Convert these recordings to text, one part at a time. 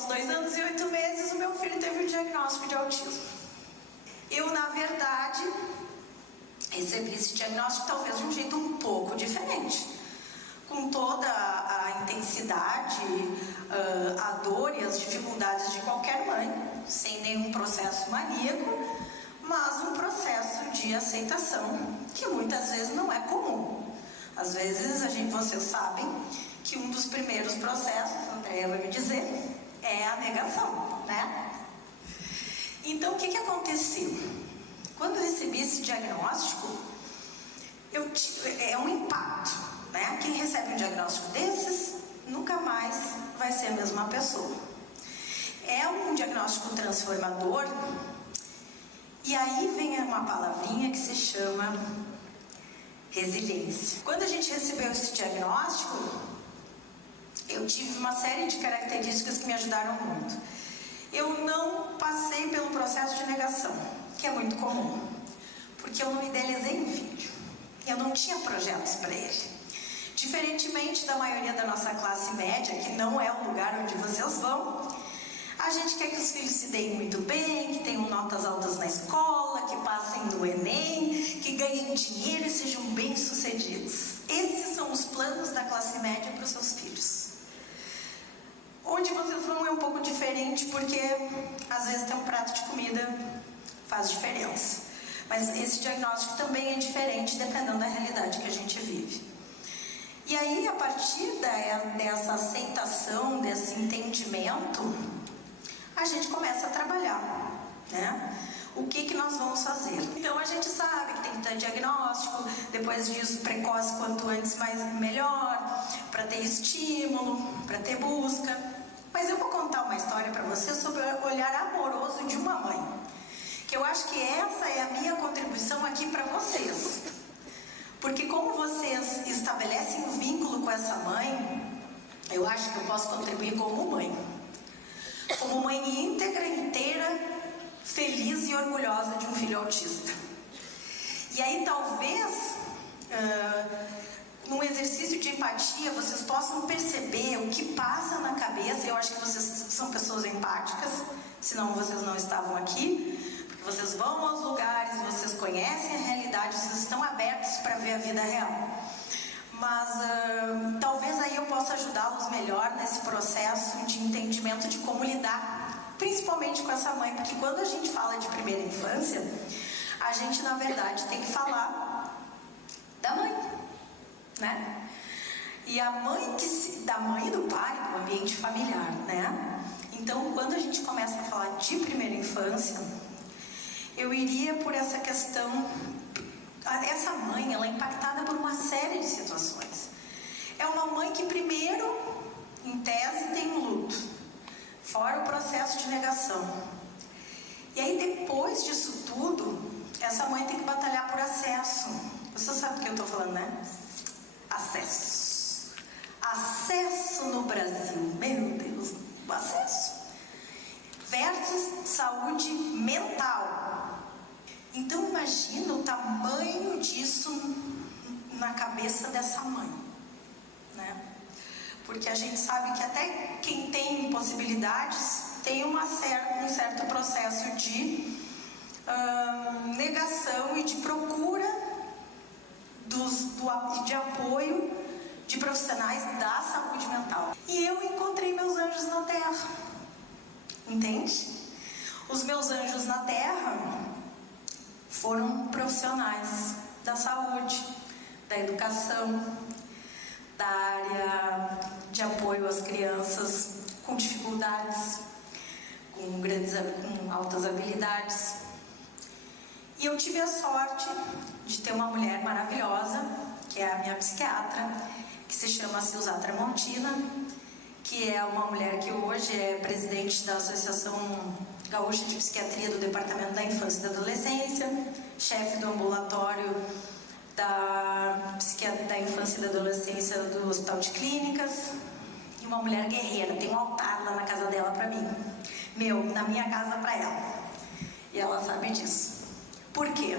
aos 2 anos e 8 meses, o meu filho teve um diagnóstico de autismo. Eu, na verdade, recebi esse diagnóstico talvez de um jeito um pouco diferente. Com toda a intensidade, a dor e as dificuldades de qualquer mãe, sem nenhum processo maníaco, mas um processo de aceitação que muitas vezes não é comum. Às vezes, vocês sabem que um dos primeiros processos, a Andréia vai me dizer, é a negação, né? Então, o que aconteceu? Quando eu recebi esse diagnóstico, é um impacto, né? Quem recebe um diagnóstico desses, nunca mais vai ser a mesma pessoa. É um diagnóstico transformador, e aí vem uma palavrinha que se chama resiliência. Quando a gente recebeu esse diagnóstico, eu tive uma série de características que me ajudaram muito. Eu não passei pelo processo de negação, que é muito comum, porque eu não idealizei um filho. Eu não tinha projetos para ele. Diferentemente da maioria da nossa classe média, que não é o lugar onde vocês vão, a gente quer que os filhos se deem muito bem, que tenham notas altas na escola, que passem no Enem, que ganhem dinheiro e sejam bem-sucedidos. Esses são os planos da classe média para os seus filhos. Onde vocês vão é um pouco diferente, porque às vezes ter um prato de comida faz diferença. Mas esse diagnóstico também é diferente dependendo da realidade que a gente vive. E aí, a partir dessa aceitação, desse entendimento, a gente começa a trabalhar, né? O que nós vamos fazer? Então, a gente sabe que tem que ter diagnóstico, depois disso, precoce quanto antes, melhor, para ter estímulo, para ter busca. Mas eu vou contar uma história para vocês sobre o olhar amoroso de uma mãe, que eu acho que essa é a minha contribuição aqui para vocês. Porque como vocês estabelecem um vínculo com essa mãe, eu acho que eu posso contribuir como mãe. Como mãe íntegra, inteira, feliz e orgulhosa de um filho autista. E aí talvez, num exercício de empatia, vocês possam perceber o que passa na cabeça. Eu acho que vocês são pessoas empáticas, senão vocês não estavam aqui. Vocês vão aos lugares, vocês conhecem a realidade, vocês estão abertos para ver a vida real. Mas talvez aí eu possa ajudá-los melhor nesse processo de entendimento de como lidar, principalmente com essa mãe, porque quando a gente fala de primeira infância, a gente na verdade tem que falar da mãe, né? E a mãe da mãe e do pai, do ambiente familiar, né? Então, quando a gente começa a falar de primeira infância, eu iria por essa questão. Essa mãe, ela é impactada por uma série de situações. É uma mãe que primeiro, em tese, tem um luto, fora o processo de negação. E aí depois disso tudo, essa mãe tem que batalhar por acesso. Você sabe do que eu estou falando, né? Acesso. Acesso no Brasil, meu Deus, o acesso. Versus saúde mental. Então imagina o tamanho disso na cabeça dessa mãe, né? Porque a gente sabe que até quem tem impossibilidades tem um certo processo de negação e de procura de apoio de profissionais da saúde mental. E eu encontrei meus anjos na terra, entende? Os meus anjos na terra foram profissionais da saúde, da educação, da área de apoio às crianças com dificuldades, com altas habilidades. E eu tive a sorte de ter uma mulher maravilhosa, que é a minha psiquiatra, que se chama Silza Tramontina, que é uma mulher que hoje é presidente da Associação Gaúcha de Psiquiatria do Departamento da Infância e da Adolescência, chefe do ambulatório da Infância e da Adolescência do Hospital de Clínicas, e uma mulher guerreira. Tem um altar lá na casa dela para mim, na minha casa para ela, e ela sabe disso. Por quê?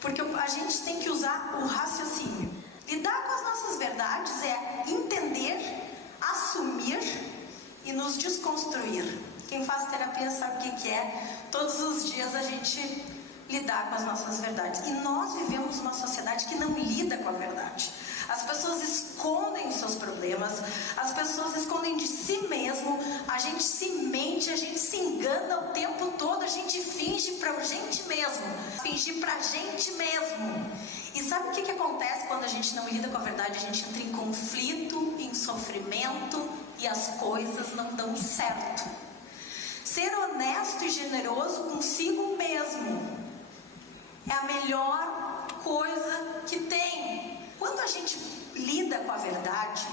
Porque a gente tem que usar o raciocínio. Lidar com as nossas verdades é entender, assumir e nos desconstruir. Quem faz terapia sabe o que é. Todos os dias a gente lidar com as nossas verdades. E nós vivemos uma sociedade que não lida com a verdade. As pessoas escondem os seus problemas, as pessoas escondem de si mesmo, a gente se mente, a gente se engana o tempo todo, a gente finge pra gente mesmo, fingir pra gente mesmo. E sabe o que acontece quando a gente não lida com a verdade? A gente entra em conflito, em sofrimento e as coisas não dão certo. Ser honesto e generoso consigo mesmo é a melhor coisa que tem. Quando a gente lida com a verdade,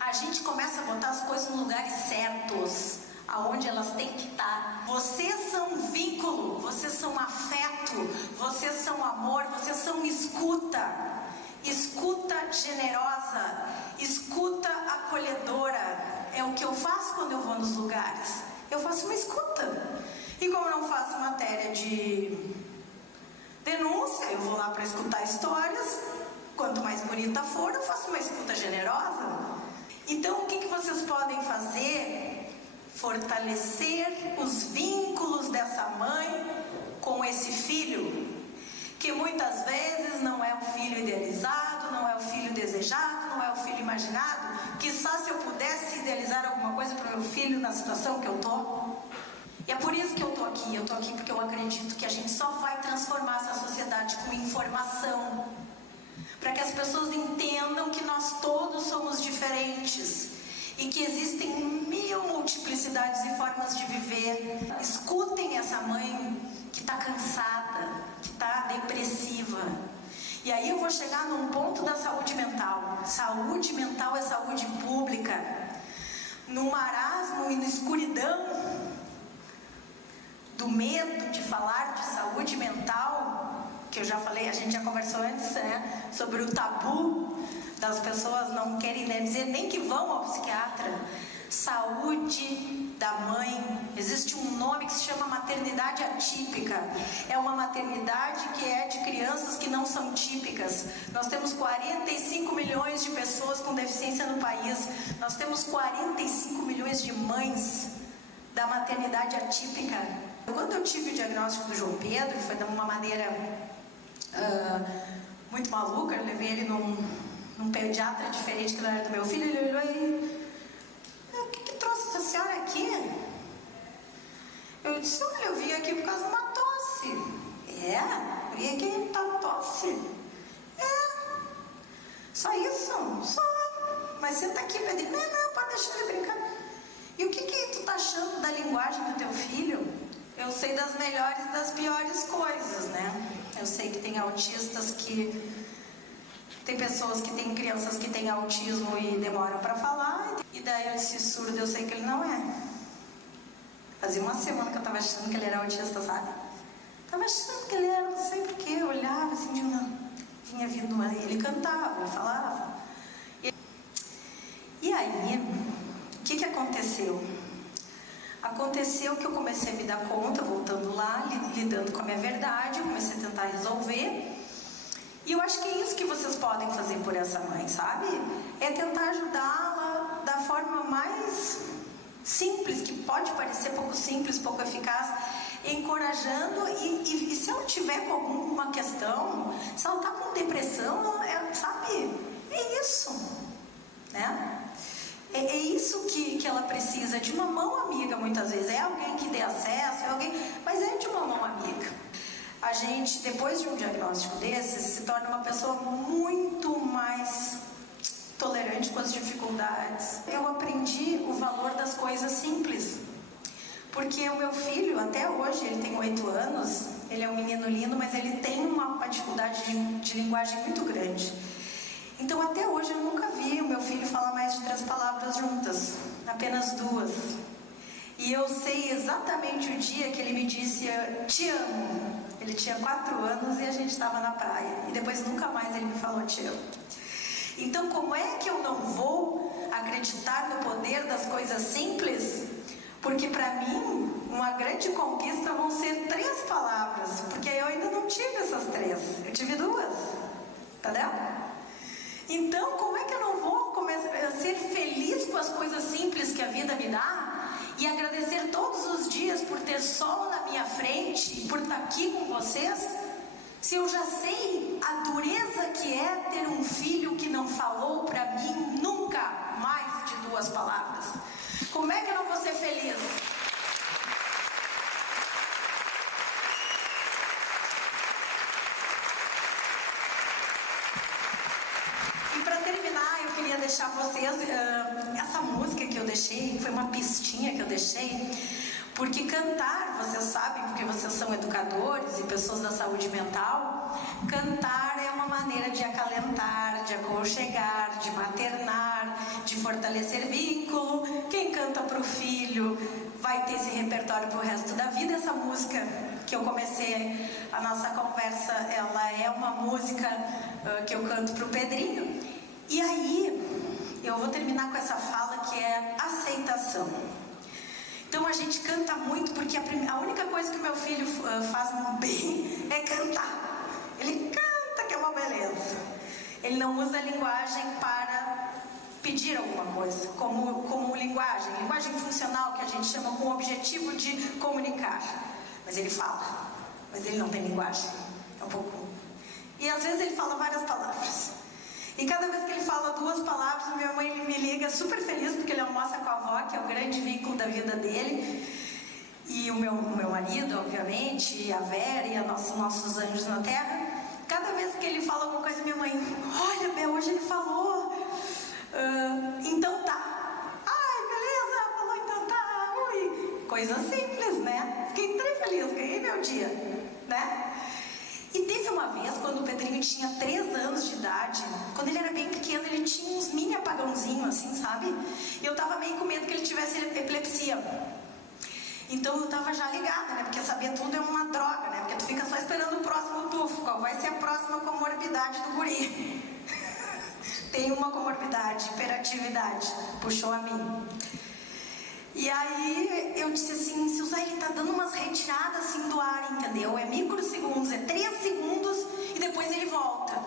a gente começa a botar as coisas nos lugares certos, aonde elas têm que estar. Vocês são vínculo, vocês são afeto, vocês são amor, vocês são escuta. Escuta generosa, escuta acolhedora. É o que eu faço quando eu vou nos lugares. Eu faço uma escuta. E como eu não faço matéria de denúncia, eu vou lá para escutar histórias. Quanto mais bonita for, eu faço uma escuta generosa. Então, o que vocês podem fazer? Fortalecer os vínculos dessa mãe com esse filho, que muitas vezes não é o filho idealizado, não é o filho desejado, não é o filho imaginado. Quizá se eu pudesse idealizar alguma coisa para o meu filho na situação que eu estou. E é por isso que eu estou aqui. Eu estou aqui porque eu acredito que a gente só vai transformar essa sociedade com informação. Para que as pessoas entendam que nós todos somos diferentes. E que existem 1000 multiplicidades e formas de viver. Escutem essa mãe que está cansada, que está depressiva. E aí eu vou chegar num ponto da saúde mental. Saúde mental é saúde pública. No marasmo e na escuridão do medo de falar de saúde mental, que eu já falei, a gente já conversou antes, né? Sobre o tabu das pessoas não querem dizer nem que vão ao psiquiatra. Saúde da mãe. Existe um nome que se chama maternidade atípica. É uma maternidade que é de crianças que não são típicas. Nós temos 45 milhões de pessoas com deficiência no país. Nós temos 45 milhões de mães da maternidade atípica. Quando eu tive o diagnóstico do João Pedro, foi de uma maneira muito maluca. Eu levei ele num pediatra diferente que não era do meu filho. Ele olhou e... o que trouxe essa senhora aqui? Eu disse, olha, eu vim aqui por causa de uma tosse. Eu vim aqui por causa de tosse. Só isso? Só. Mas você tá aqui, Pedro? Não, pode deixar ele brincar. E o que tu tá achando da linguagem do teu filho? Eu sei das melhores e das piores coisas, né? Eu sei que tem autistas que... Tem pessoas que têm crianças que têm autismo e demoram para falar. E daí eu disse, surdo, eu sei que ele não é. Fazia uma semana que eu tava achando que ele era autista, sabe? Tava achando que ele era, não sei porquê. Eu olhava assim, vinha vindo, ele cantava, ele falava. E aí, o que aconteceu? Aconteceu que eu comecei a me dar conta, voltando lá, lidando com a minha verdade, eu comecei a tentar resolver. E eu acho que é isso que vocês podem fazer por essa mãe, sabe? É tentar ajudá-la da forma mais simples, que pode parecer pouco simples, pouco eficaz, encorajando. E se ela tiver com alguma questão, se ela está com depressão, sabe? É isso, né? É isso que ela precisa, de uma mão amiga muitas vezes. É alguém que dê acesso, é alguém, mas é de uma mão amiga. A gente, depois de um diagnóstico desses, se torna uma pessoa muito mais tolerante com as dificuldades. Eu aprendi o valor das coisas simples. Porque o meu filho, até hoje, ele tem 8 anos, ele é um menino lindo, mas ele tem uma dificuldade de linguagem muito grande. Então, até hoje, eu nunca vi o meu filho falar mais de 3 palavras juntas, apenas 2. E eu sei exatamente o dia que ele me disse, te amo. Ele tinha 4 anos e a gente estava na praia. E depois nunca mais ele me falou te amo. Então, como é que eu não vou acreditar no poder das coisas simples? Porque para mim, uma grande conquista vão ser 3 palavras. Porque eu ainda não tive essas 3. Eu tive 2. Entendeu? Então, como é que eu não vou começar? ser feliz com as coisas simples que a vida me dá e agradecer todos os dias por ter sol na minha frente e por estar aqui com vocês? Se eu já sei a dureza que é ter um filho que não falou para mim nunca mais de 2 palavras, como é que eu não vou ser feliz? E para terminar, eu queria deixar vocês essa música que eu deixei, foi uma pistinha que eu deixei, porque cantar, vocês sabem, porque vocês são educadores e pessoas da saúde mental, cantar é uma maneira de acalentar, de aconchegar, de maternar, de fortalecer vínculo. Quem canta para o filho vai ter esse repertório para o resto da vida. Essa música que eu comecei a nossa conversa, ela é uma música que eu canto para o Pedrinho. E aí, eu vou terminar com essa fala que é aceitação. Então a gente canta muito porque a única coisa que o meu filho faz bem é cantar. Ele canta, que é uma beleza. Ele não usa a linguagem para pedir alguma coisa, como linguagem funcional, que a gente chama com o objetivo de comunicar. Mas ele fala, mas ele não tem linguagem. É um pouco. E às vezes ele fala várias palavras. E cada vez que ele fala 2 palavras, minha mãe me liga super feliz, porque ele almoça com a avó, que é o grande vínculo da vida dele. E o meu marido, obviamente, e a Vera e nossos anjos na terra. Cada vez que ele fala alguma coisa, minha mãe, olha, Bel, hoje ele falou. Então tá. Ai, beleza, falou então tá. Ui. Coisa simples, né? Fiquei tão feliz, ganhei meu dia, né? E teve uma vez, quando o Pedrinho tinha 3 anos de idade, quando ele era bem pequeno, ele tinha uns mini apagãozinhos, assim, sabe? E eu tava meio com medo que ele tivesse epilepsia. Então eu tava já ligada, né? Porque saber tudo é uma droga, né? Porque tu fica só esperando o próximo tufo. Qual vai ser a próxima comorbidade do guri? Tem uma comorbidade, hiperatividade. Puxou a mim. E aí eu disse assim, se usar, ele tá dando umas retiradas assim do ar, entendeu? É microsegundos, é 3 segundos e depois ele volta.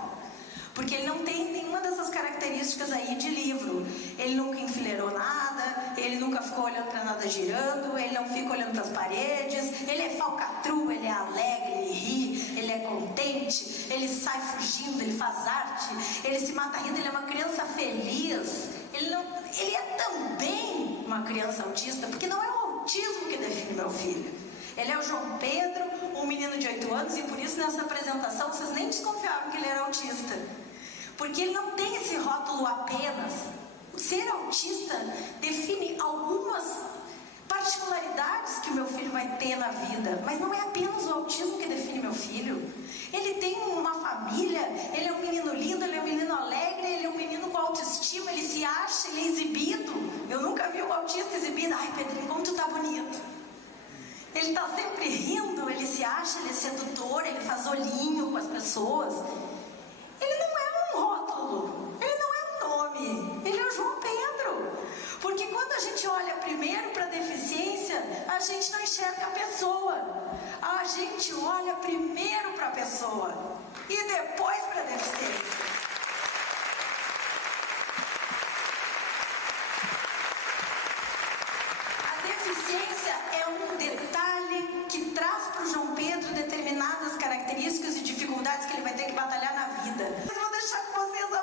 Porque ele não tem nenhuma dessas características aí de livro. Ele nunca enfileirou nada, ele nunca ficou olhando para nada girando, ele não fica olhando para as paredes, ele é falcatrua, ele é alegre, ele ri, ele é contente, ele sai fugindo, ele faz arte, ele se mata rindo, ele é uma criança feliz. Ele é também uma criança autista, porque não é o autismo que define meu filho. Ele é o João Pedro, um menino de 8 anos, e por isso nessa apresentação vocês nem desconfiavam que ele era autista. Porque ele não tem esse rótulo apenas. Ser autista define algumas particularidades que o meu filho vai ter na vida, mas não é apenas o autismo que define meu filho. Ele tem uma família, ele é um menino lindo, ele é um menino alegre, ele é um menino com autoestima, ele se acha, ele é exibido. Eu nunca vi um autista exibido. Ai, Pedrinho, como tu tá bonito. Ele tá sempre rindo, ele se acha, ele é sedutor, ele faz olhinho com as pessoas. Ele não é um rótulo, ele não é um nome, ele é o João Pedro. Porque quando a gente olha primeiro para a deficiência, a gente não enxerga a pessoa. A gente olha primeiro para a pessoa e depois para a deficiência. A deficiência é um detalhe que traz para o João Pedro determinadas características e dificuldades que ele vai ter que batalhar na vida. Eu vou deixar com vocês a